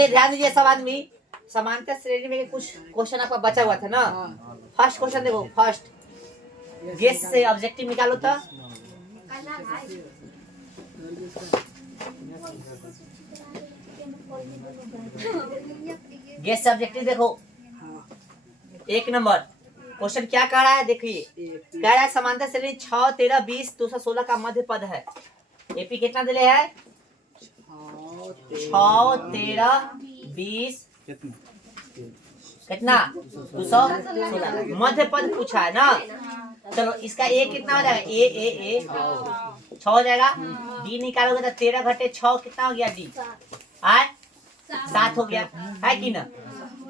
चलिए ध्यान दीजिए सब आदमी। समांतर श्रेणी में कुछ क्वेश्चन आपका बचा हुआ था ना। फर्स्ट क्वेश्चन देखो, फर्स्ट गेस से ऑब्जेक्टिव निकालो तो। गेस से ऑब्जेक्टिव देखो। एक नंबर क्वेश्चन क्या कह रहा है देखिए, कह रहा है समांतर श्रेणी 6, 13, 20, 216 का मध्य पद है। एपी कितना दिले है? 6, 13, 20 कितना 216 मध्य पद पूछा है ना। चलो इसका ए कितना हो जाएगा? ए 6 हो जाएगा। डी निकालोगे तो 13 घटे 6 कितना हो गया? डी आए 7 हो गया है कि ना।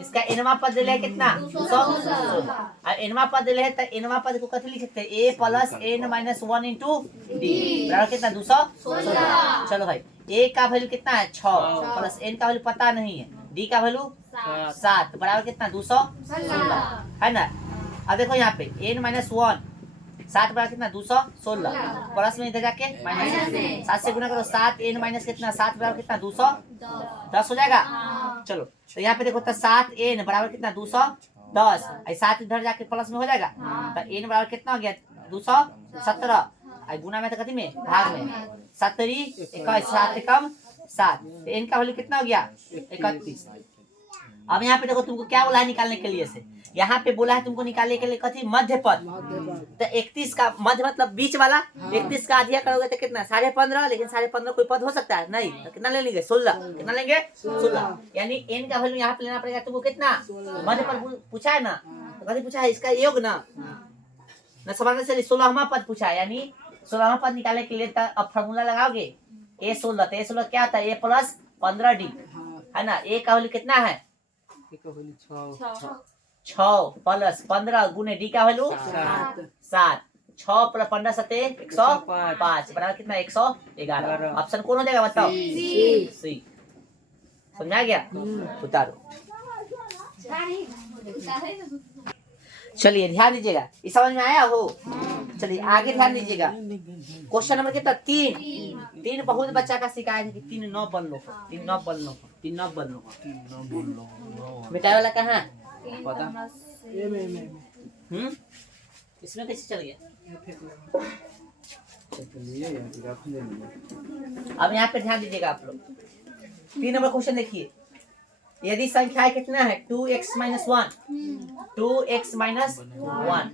इसका एनवा पद दिले है कितना? 216 और एनवा पद दिले है तो एनवा पद को कथी लिख सकते हैं? A plus n minus 1 into d बराबर कितना? 216। चलो भाई ए का वैल्यू कितना है? 6 प्लस एन का वैल्यू पता नहीं है, डी का वैल्यू 7 बराबर कितना? 216 है ना। अब देखो यहाँ पे एन माइनस 1 7 बराबर कितना? 216 प्लस में इधर जाके माइनस 7 से गुना करो। 7 एन माइनस कितना? 7 बराबर कितना? 210 हो जाएगा। चलो तो यहाँ पे देखो तो 7 एन बराबर कितना? 210 7 इधर जाके प्लस में हो जाएगा तो एन बराबर कितना हो गया? 217 गुना में तो कथी में? भाग में 7 21 7 कम 7 तो एन का वैल्यू कितना हो गया? 31। अब यहाँ पे देखो तुमको क्या बोला है निकालने के लिए से? यहाँ पे बोला है तुमको निकालने के लिए कथी? मध्य पद। तो 31 का मध्य मतलब बीच वाला। 31 का आधिया करोगे तो कितना? 15.5। लेकिन 15.5 कोई पद हो सकता है नहीं, तो कितना ले लेंगे? 16। कितना लेंगे? 16। यानी एन का वैल्यू यहाँ पे लेना पड़ेगा तुमको कितना? मध्य पद पूछा है ना, तो कथी पूछा है? इसका योग ना समांतर से 16वां पद पूछा है। यानी 16वां पद निकालने के लिए अब फॉर्मूला लगाओगे ए 16। तो ए 16 क्या होता है? ए प्लस 15 डी है ना। ए का वैल्यू कितना है? 6 प्लस 15 गुने डी का वैल्यू 7। 6 प्लस 15 सते 105 बराबर कितना? 111। ऑप्शन कौन हो जाएगा बताओ? सी। समझा गया? उतारो। चलिए ध्यान दीजिएगा, इस समझ में आया हो? चलिए आगे ध्यान दीजिएगा। क्वेश्चन नंबर कितना? 3 बहुत बच्चा का शिकायत है कि 3 9 बन लो, 3 9 बन लो, 3 9 बन लो। मिटाई वाला कहाँ पता? इसमें कैसे चल गया? अब यहाँ पे ध्यान दीजिएगा आप लोग। 3 नंबर क्वेश्चन देखिए, यदि संख्या कितना है? 2x माइनस 1 2x माइनस 1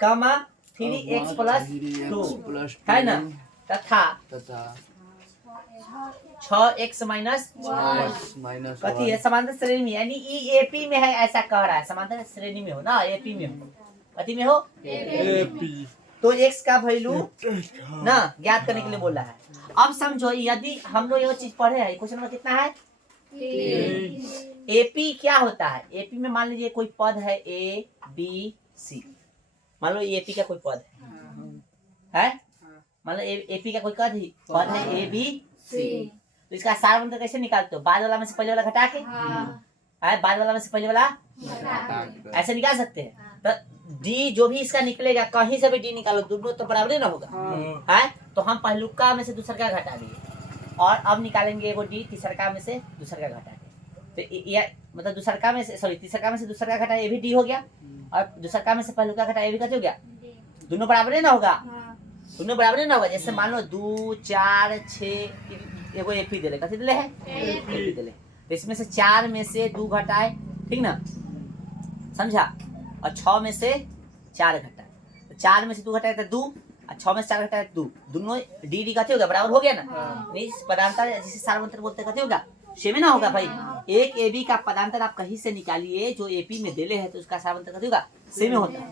कमा 3x प्लस 2 है ना, तथा 6x माइनस कथी है? समांतर श्रेणी में। यानी एपी में है ऐसा कह रहा है। समांतर श्रेणी में हो ना, एपी में हो, कथी में हो? एपी। तो x का वैल्यू ना ज्ञात करने के लिए बोल रहा है। अब समझो यदि हम लोग ये चीज पढ़े हैं, क्वेश्चन नंबर कितना है? एपी क्या होता है? एपी में मान लीजिए कोई पद है ए बी सी। मान लो एपी का कोई पद है मान लो एपी का कोई पद है ए बी सी। तो इसका सार मंत्र कैसे निकालते हो? बाद वाला में से पहले वाला घटा के बाद वाला में से पहले वाला ऐसे निकाल सकते हैं। तो डी जो भी इसका निकलेगा, कहीं से भी डी निकालो, दोनों तो बराबर ना होगा है। तो हम पहलुका में से दूसरा का घटा दिए और अब निकालेंगे एगो डी तीसरका में से दूसरा का घटा के। तो ये मतलब दूसरका में से सॉरी तीसरका में से दूसरा का घटा, ये भी डी हो गया। और दूसरका में से पहलुका घटा, ये भी कथी हो गया? दोनों बराबर ना होगा, दोनों बराबर ना होगा। जैसे मान लो 2 4 6 एगो एपी दिले, कथी दिले है? एपी दिले। तो इसमें से 4 में से 2 घटाए, ठीक ना, समझा? और 6 में से 4 घटाए, तो 4 में से 2 घटाए तो 2 और 6 में से 4 घटाए 2, दोनों डी डी कथी हो गया? बराबर हो गया ना। नहीं पदांतर जिसे सारवंतर बोलते कथी होगा? सेम ना होगा भाई। एक एबी का पदांतर आप कहीं से निकालिए जो एपी में दिले है तो उसका सारवंतर कथी होगा? सेम होता है।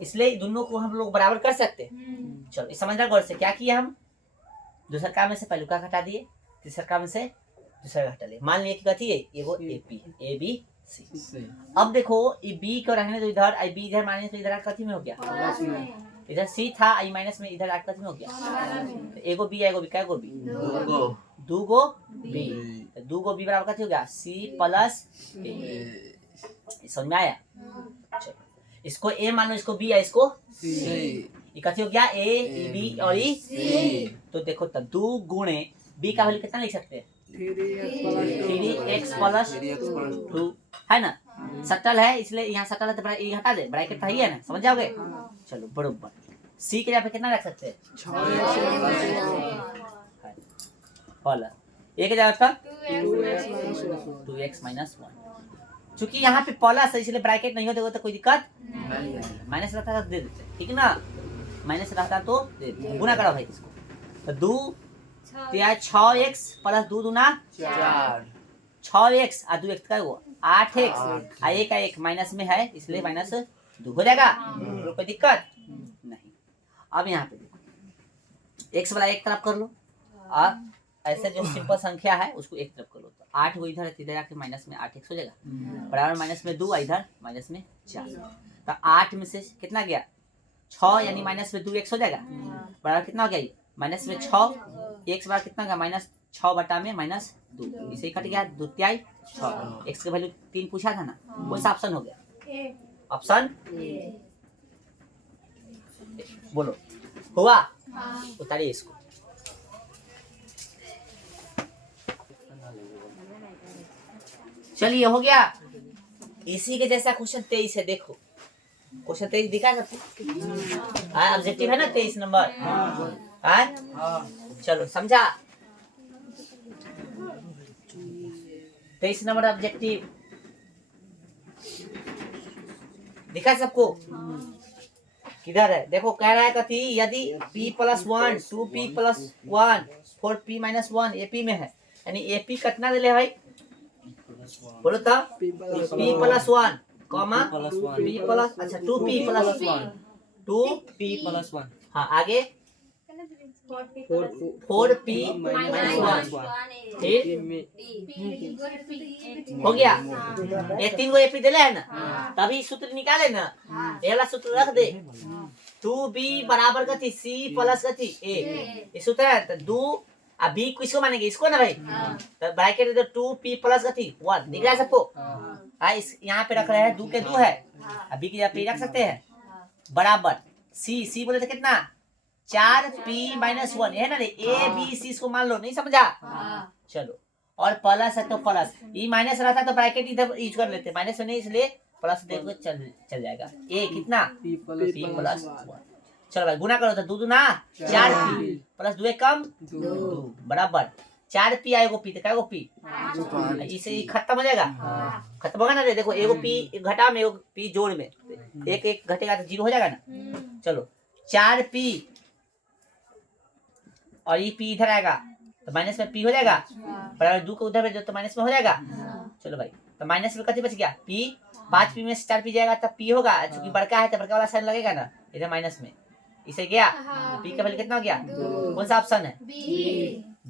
इसलिए दोनों को हम लोग बराबर कर सकते हैं। चलो इस समझना गौर से। क्या किया हम? दूसरा काम में से पहलुका घटा दिए, तीसरा काम में से दूसरा घटा लिए। मान लिया कि कथी है? एगो एपी ए बी सी। अब देखो ये बी को रहने तो इधर, आई बी इधर माइनस तो इधर कथी में हो गया? इधर सी था, आई माइनस में इधर कथी में हो गया? एगो बी एगो बी, क्या गो बी? दो गो बी। दो गो बी बराबर कथी हो गया? सी प्लस ए। समझ में आया? चलो इसको ए मान लो, इसको बी या इसको सी। ये कथी हो गया? ए बी और ई सी। तो देखो तब 2 गुणे बी का वैल्यू कितना लिख सकते हैं? 3x प्लस 2 है ना, सटल है इसलिए यहाँ सटल है तो ये हटा दे, ब्रैकेट तो है ना, समझ जाओगे। चलो बरोबर सी के यहाँ पे कितना रख सकते हैं प्लस ए के जगह पर 2x माइनस 1। चूंकि यहाँ पे प्लस है इसलिए ब्रैकेट नहीं होते तो कोई दिक्कत नहीं, माइनस रहता तो दे देते, ठीक है ना, माइनस रहता तो दे देते। गुना करो भाई इसको, तो 2 6x प्लस 2 दूना 4, 6x और 2x का वो 8x और एक का एक माइनस में है इसलिए माइनस 2 हो जाएगा, कोई दिक्कत नहीं। अब यहाँ पे देखो x वाला एक तरफ कर लो और ऐसे जो सिंपल संख्या है उसको एक तरफ कर लो, तो 8 को इधर इधर आके माइनस में 8x हो जाएगा, बराबर माइनस में 2 इधर माइनस में 4, तो 8 में से कितना गया 6 यानी माइनस में 2x हो जाएगा, बराबर कितना हो गया ये माइनस में 6, x बार कितना गया माइनस 6 बटा में माइनस 2, इसे कट गया 2 तिहाई 6, x का वैल्यू 3 पूछा था ना, कौन सा ऑप्शन हो गया, ऑप्शन बोलो हुआ, उतारिए इसको। चलिए हो गया, इसी के जैसा क्वेश्चन 23 है, देखो क्वेश्चन 23 दिखा सकते ऑब्जेक्टिव है ना 23 नंबर, चलो समझा 23 नंबर ऑब्जेक्टिव दिखा सबको, किधर है देखो, कह रहा है कथी यदि p plus 1 2p plus 1 4p minus 1 AP में है, यानी AP कितना दे ले भाई बोलो तो p plus 1 comma p plus अच्छा 2p प्लस 1 2p प्लस 1, हाँ आगे 4p माइनस 1 ठीक हो गया, ये 3 को AP दिले है ना, तभी सूत्र निकाले ना, ये वाला सूत्र रख दे 2b बराबर कथी c प्लस कथी a, ये सूत्र है, तो 2 अभी किसको मानेंगे इसको ना भाई, तो ब्रैकेट इधर 2p प्लस कथी 1 दिख रहा है सबको, इस यहाँ पे रख रहे हैं 2 के 2 है, अभी की जगह पे रख सकते हैं, बराबर c बोले थे कितना 4p माइनस 1 है ना रे, a b c इसको मान लो, नहीं समझा, चलो और प्लस है तो प्लस, ये माइनस रहता है तो ब्रैकेट इधर यूज कर लेते, माइनस में नहीं इसलिए प्लस देखो चल जाएगा, a कितना p प्लस 1, चलो भाई गुना करो तो 2 दूना 4p प्लस 2 कम 2 बराबर 4p आएगा p तो क्या होगा p, इसे खत्म हो जाएगा, खत्म होगा ना, देखो एगो p घटा में एगो p जोड़ में, एक एक घटेगा तो 0 हो जाएगा ना, चलो 4p और ये p इधर आएगा तो माइनस में p हो जाएगा, बराबर 2 को उधर भेजो तो माइनस में हो जाएगा, चलो भाई तो माइनस में कितने बच गया p, 5p में से 4p जाएगा तब p होगा, क्योंकि बड़का है तो बड़का वाला साइन लगेगा ना, इधर माइनस में इसे गया, p का वैल्यू कितना हो गया, कौन सा ऑप्शन है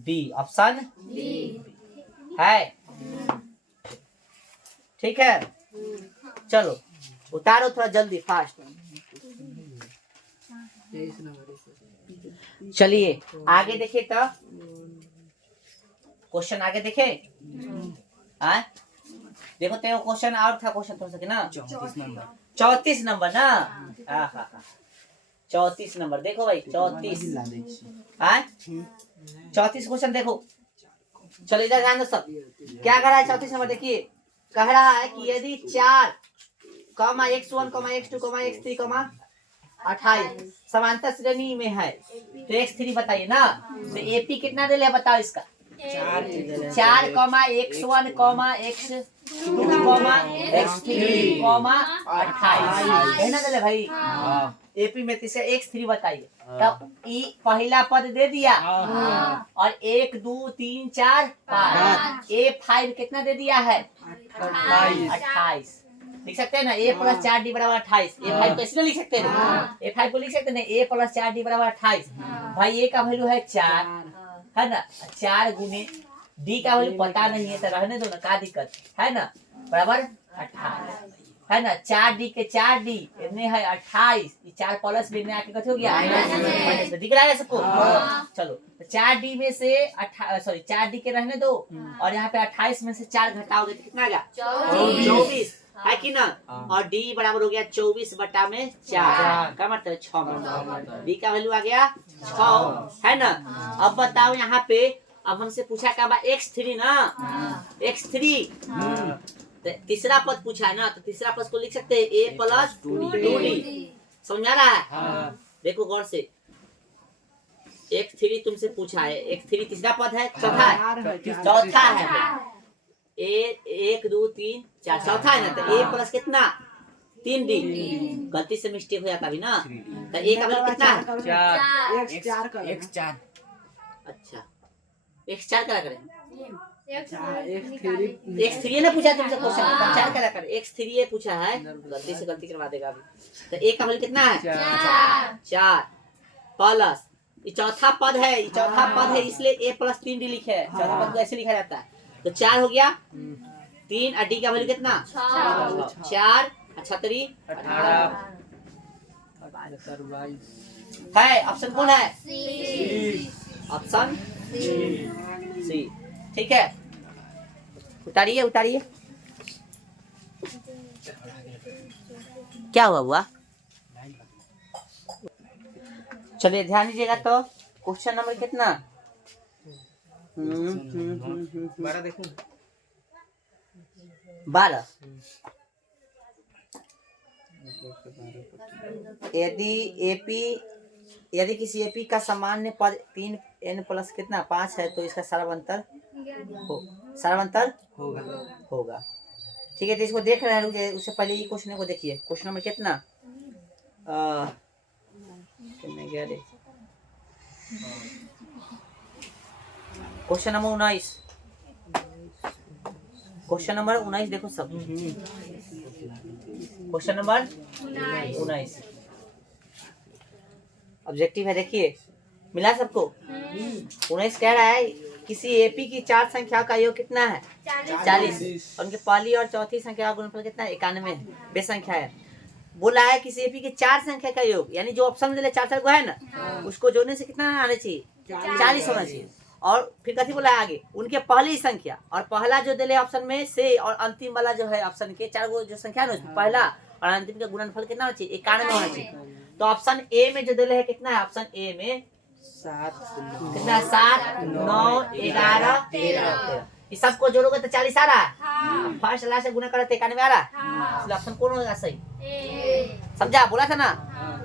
b, ऑप्शन है, ठीक है, चलो उतारो थोड़ा जल्दी फास्ट, चलिए आगे देखिए, तो क्वेश्चन आगे देखे, देखो तेरे क्वेश्चन और था, क्वेश्चन थोड़ा सा ना 34 नंबर ना, 34 नंबर देखो भाई 34 क्वेश्चन देखो, चलो इधर ध्यान दो सब, क्या कह रहा है 34 नंबर देखिए, कह रहा है कि यदि 4 x1 x2 x3 28 समांतर श्रेणी में है तो x3 बताइए ना, तो AP कितना दे ले बताओ इसका 4 x1 x2 x3 28 है ना दे ले भाई, AP में से x3 बताइए, तब ई पहला पद दे दिया और 1 2 3 4 5, A5 कितना दे दिया है 28, लिख सकते हैं ना, a प्लस 4d बराबर 28, A5 को इसलिए लिख सकते हैं ना, A5 को लिख सकते हैं ना, a प्लस 4d बराबर 28, भाई a का वैल्यू है 4 है ना, 4 गुने d का वैल्यू पता नहीं है तो रहने दो ना, क्या दिक्कत है ना, बराबर 28 है ना, 4d के 4d इतने है 28, ये 4 प्लस लेने आके कैसे हो गया माइनस में, दिख रहा है सबको, चलो तो 4d में से 4d के रहने दो और यहाँ पे 28 में से 4 घटाओगे तो कितना आ गया 24 है कि ना, और d बराबर हो गया 24 बटा में 4 का मतलब 6 d का वैल्यू आ गया 6 है ना। अब बताओ यहाँ पे अब हमसे पूछा क्या x3 ना, x3 तीसरा पद पूछा है ना, तो तीसरा पद को लिख सकते हैं a प्लस 2d। समझ आ रहा है? देखो गौर से, x3 तुमसे पूछा है, x3 तीसरा पद है, चौथा है a 1 2 3 4 चौथा है ना, तो a प्लस कितना 3d। गलती से मिस्टेक हो जाता भी ना, तो a का वैल्यू कितना है 4। x4 अच्छा x4 करा करें, x3 x3 ने पूछा तुमसे क्वेश्चन, 4 करा कर, x3 पूछा है, गलती से गलती करवा देगा अभी। तो a का वैल्यू कितना है 4 प्लस ये चौथा पद है, ये चौथा पद है, इसलिए a प्लस 3d लिखे है। चौथा पद को ऐसे लिखा जाता है। तो 4 हो गया, 3 और d का वैल्यू कितना 4 अच्छा 18 है। ऑप्शन कौन है? Option C. ठीक है, उतारिए उतारिए। क्या हुआ? चलिए ध्यान दीजिएगा। तो क्वेश्चन नंबर कितना 12 देखूं 12। यदि किसी एपी का सामान्य पद 3n प्लस कितना 5 है, तो इसका सारांतर होगा। ठीक है, तो इसको देख रहे हैं, उससे पहले ये क्वेश्चन को देखिए। क्वेश्चन नंबर कितना क्वेश्चन नंबर 19। क्वेश्चन नंबर 19 देखो सब। क्वेश्चन नंबर 19 ऑब्जेक्टिव है, देखिए मिला सबको। 19 कह रहा है किसी एपी की 4 संख्या का योग कितना है 40। उनकी पहली और चौथी संख्या का गुणनफल कितना है 91 है, बेसंख्या है। बोला है किसी एपी की 4 संख्या का योग, यानी जो ऑप्शन में 4 को है ना, उसको जोड़ने से कितना आना चाहिए 40 होना चाहिए। और फिर कथी बोला है आगे, उनके पहली संख्या और पहला जो दिले ऑप्शन में से, और अंतिम वाला जो है ऑप्शन के 4 गो जो संख्या है ना, पहला और अंतिम का गुणनफल कितना होना चाहिए 91 होना चाहिए। तो ऑप्शन ए में जो दिले है कितना है, ऑप्शन ए में 7 9 11 13। इस सबको जोड़ोगे तो 40 आ रहा है। फर्स्ट लास्ट से गुना करो तो 91 आ रहा है। इसलिए ऑप्शन कौन होगा सही? समझा? बोला था ना,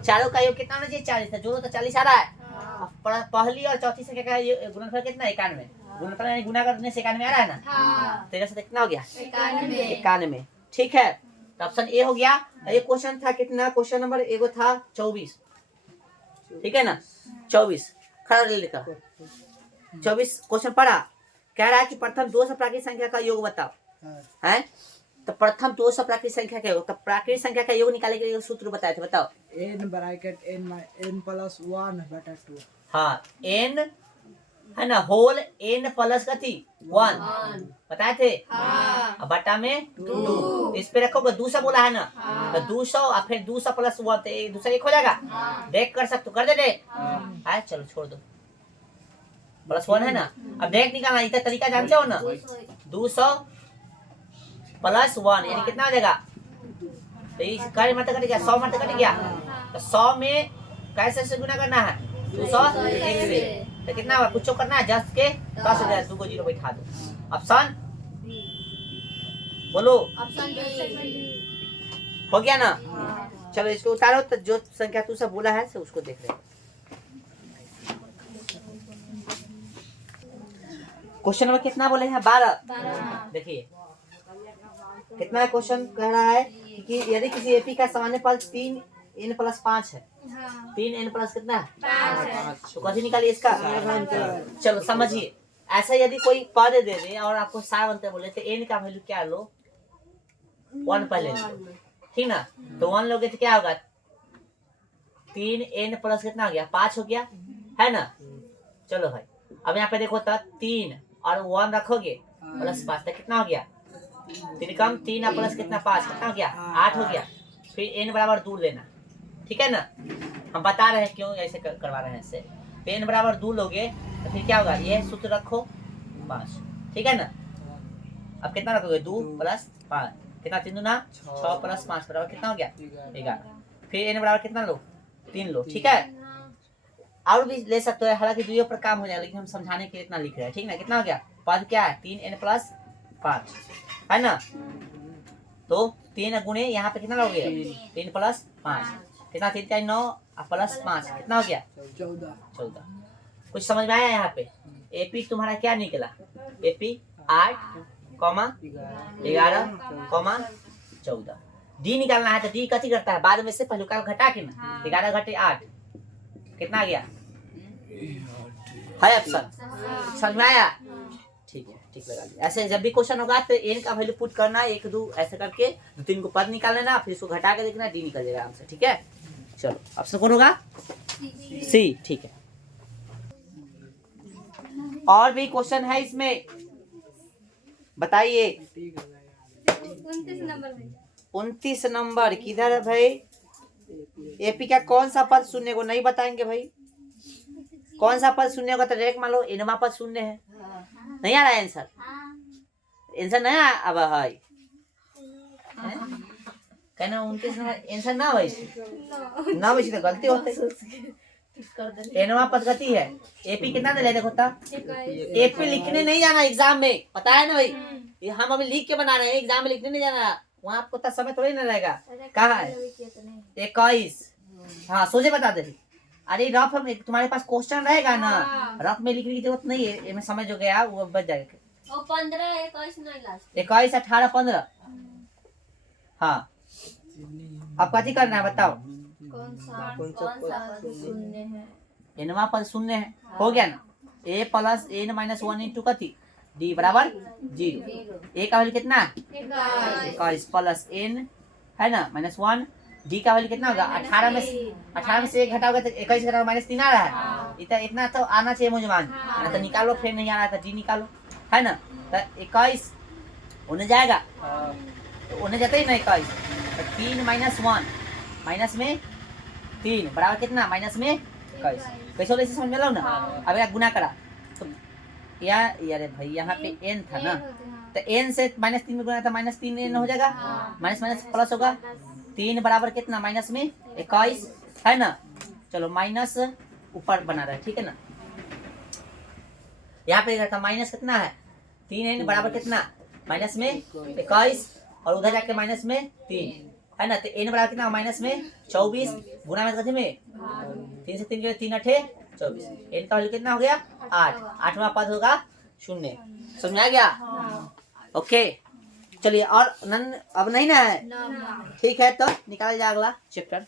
चारों का योग कितना होना चाहिए 40 था, जोड़ो तो 40 आ रहा है। पहली और चौथी संख्या का गुणनफल कितना 91। गुणनफल यानी गुना करने से 91 आ रहा है ना। 13 से कितना हो गया 91। ठीक है, तो ऑप्शन ए हो गया। ये क्वेश्चन था कितना, क्वेश्चन नंबर एगो था 24। ठीक है ना, 24 खड़ा ले लिखा 24 क्वेश्चन पढ़ा। कह रहा है कि प्रथम 2 प्राकृतिक संख्या का योग बताओ। है तो प्रथम 2 प्राकृतिक संख्या का योग, तो प्राकृतिक संख्या का योग निकालने के लिए सूत्र बताए थे, बताओ। n bracket n plus 1/2। हाँ, n है ना, होल n प्लस कथी 1 बताए थे। अब बटा में 2, इस पे रखोगे 200 बोला है ना, तो 200 और फिर 200 प्लस 1 तो 200 1 हो जाएगा। देख कर सकते कर दे देख। चलो छोड़ दो, प्लस 1 है ना। अब देख निकालना, इतना तरीका जानते हो ना। 200 प्लस 1 यानी कितना हो जाएगा, तो इस कार्य मत कट गया 100 मत कट गया, तो 100 में कैसे से गुना करना है 200 1 से, तो कितना होगा कुछ करना है 10 के 10 हो जाए, 2 को 0 बैठा दो। ऑप्शन बोलो, ऑप्शन हो गया ना। चलो इसको उतारो, तो जो संख्या तू सब बोला है से उसको देख रहे हैं। क्वेश्चन नंबर कितना बोले हैं 12। देखिए कितना क्वेश्चन कह रहा है कि यदि किसी एपी का सामान्य पद 3n प्लस 5 है, 3n प्लस कितना है 5, तो कथी निकालिए इसका। चलो समझिए, ऐसा यदि कोई पद दे दे और आपको सार अंतर बोले, तो n का वैल्यू क्या लो 1 पहले लो, ठीक ना। तो 1 लोगे तो क्या होगा 3n प्लस कितना हो गया 5 हो गया, है ना। चलो भाई, अब यहाँ पे देखो तो 3 और 1 रखोगे प्लस 5 तो कितना हो गया 3 कम 3 और प्लस कितना 5 कितना हो गया 8 हो गया। फिर n बराबर 2 लेना, ठीक है ना। हम बता रहे हैं क्यों ऐसे करवा रहे हैं इससे। तो n बराबर 2 लोगे तो फिर क्या होगा, ये सूत्र रखो 5, ठीक है ना। अब कितना रखोगे 2 प्लस 5 कितना 3 दूना 6 प्लस 5 बराबर कितना हो गया 11। फिर n बराबर कितना लो 3 लो, ठीक है। और भी ले सकते हो, हालांकि दुइयों पर काम हो जाएगा, लेकिन हम समझाने के लिए इतना लिख रहे हैं, ठीक ना। कितना हो गया पद क्या है 3n+5 है ना। तो 3 गुणे यहाँ पे कितना लोगे 3+5 कितना 3 4 9 प्लस 5 कितना हो गया 14। कुछ समझ में आया यहाँ पे। एपी तुम्हारा क्या निकला एपी 8,11,14। डी निकालना है तो डी कथी करता है बाद में से पहले का घटा के ना 11 घटे 8 कितना गया है ऑप्शन। समझ में आया ठीक है ठीक लगा लिया। ऐसे जब भी क्वेश्चन होगा तो एन का वैल्यू पुट करना 1 2 ऐसे करके 2 3 को पद निकाल लेना फिर इसको घटा के देखना डी निकल जाएगा आंसर। ठीक है चलो ऑप्शन कौन होगा सी। ठीक है और भी क्वेश्चन है इसमें बताइए। 29 नंबर किधर है भाई। एपी का कौन सा पद शून्य को नहीं बताएंगे भाई। कौन सा पद शून्य होगा तो डायरेक्ट मान लो इनवा पद शून्य है। नहीं आ रहा है आंसर आंसर नहीं अब है कहना 29 आंसर ना भाई ना भाई तो गलती होते एनवा पद गति है। एपी कितना दे देखो तब एपी लिखने नहीं जाना एग्जाम में पता है ना भाई। ये हम अभी लिख के बना रहे हैं एग्जाम में लिखने नहीं जाना वहाँ आपको तो समय थोड़ी ना रहेगा। कहाँ है 21 हाँ सोचे बता दे। अरे रफ में तुम्हारे पास क्वेश्चन रहेगा ना रफ में लिखने की जरूरत नहीं है मैं समझ हो गया वो बच जाएगा 21 18 15 हाँ अब कथी करना है बताओ। एनवा पद शून्य है हो गया ना a plus n minus 1 into कथी d बराबर 0 a का वैल्यू कितना 21 प्लस n है ना माइनस 1 d का वैल्यू कितना होगा 18 में से 1 घटाओगे तो 21 घटाओ माइनस 3 आ रहा है। इतना तो आना चाहिए मुझे मान ना तो निकालो फिर नहीं आ रहा था d निकालो है ना। तो 21 होने जाएगा तो होने जाता ही ना 21 तो 3 माइनस 1 माइनस में 3 बराबर कितना माइनस में 21 कैसे होगा इसे समझ में लो ना। अब यार गुना करा तो यार भाई यहाँ पे n था ना तो n से माइनस 3 में गुना था माइनस 3 n हो जाएगा माइनस माइनस प्लस होगा 3 बराबर कितना माइनस में 21 है ना। चलो माइनस ऊपर बना रहा है ठीक है ना। यहाँ पे था माइनस कितना है 3n बराबर कितना माइनस में 21 और उधर जाके माइनस में 3 है ना। तो n बराबर कितना माइनस में 24 गुना में कथी में 3 से 3 के 3 8 24 n का वैल्यू कितना हो गया 8 8वां पद होगा 0। समझ में आ गया ओके चलिए और नन अब नहीं ना है ठीक है तो निकाल जाए अगला चैप्टर।